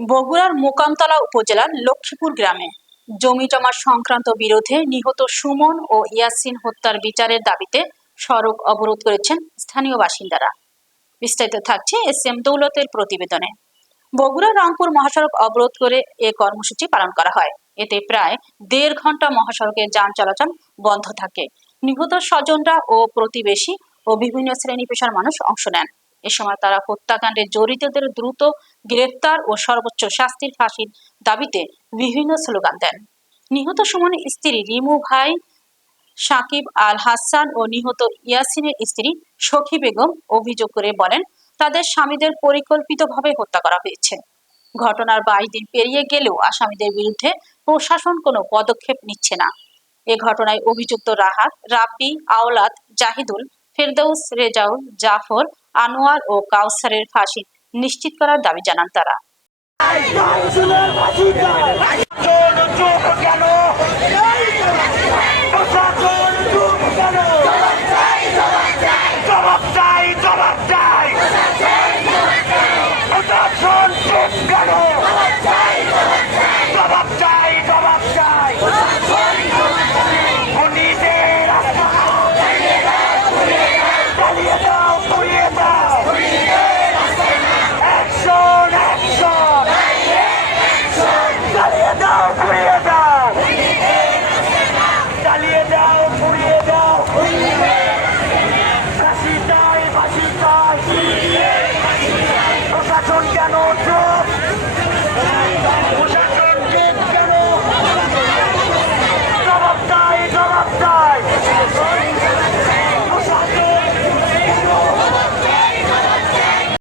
বগুড়ার মোকামতলা উপজেলার লক্ষ্মীপুর গ্রামে জমি জমা সংক্রান্ত বিরোধে নিহত সুমন ও ইয়াসিন হত্যার বিচারের দাবিতে সড়ক অবরোধ করেছেন স্থানীয় বাসিন্দারা। বিস্তারিত থাকছে এস.এম. দৌলতের প্রতিবেদনে। বগুড়া রংপুর মহাসড়ক অবরোধ করে এ কর্মসূচি পালন করা হয়। এতে প্রায় ১.৫ ঘন্টা মহাসড়কে যান চলাচল বন্ধ থাকে। নিহত স্বজনরা ও প্রতিবেশী ও বিভিন্ন শ্রেণী পেশার মানুষ অংশ নেন। এ সময় তারা হত্যাকাণ্ডে জড়িতদের দ্রুত গ্রেফতার ও সর্বোচ্চ শাস্তির ফাঁসির দাবিতে বিভিন্ন স্লোগান দেন। নিহত সুমনের স্ত্রী রিমু ভাই সাকিব আল হাসান ও নিহত ইয়াসিনের স্ত্রী সখী বেগম অভিযোগ করে বলেন, তাদের স্বামীদের পরিকল্পিতভাবে হত্যা করা হয়েছে। ঘটনার ২২ দিন পেরিয়ে গেলেও আসামিদের বিরুদ্ধে প্রশাসন কোনো পদক্ষেপ নিচ্ছে না। এ ঘটনায় অভিযুক্ত রাহাত, রাব্বি, আওলাদ, জাহিদুল, ফেরদৌস, রেজাউল, জাফর, আনোয়ার ও কাউসারের ফাঁসি নিশ্চিত করার দাবি জানান তারা।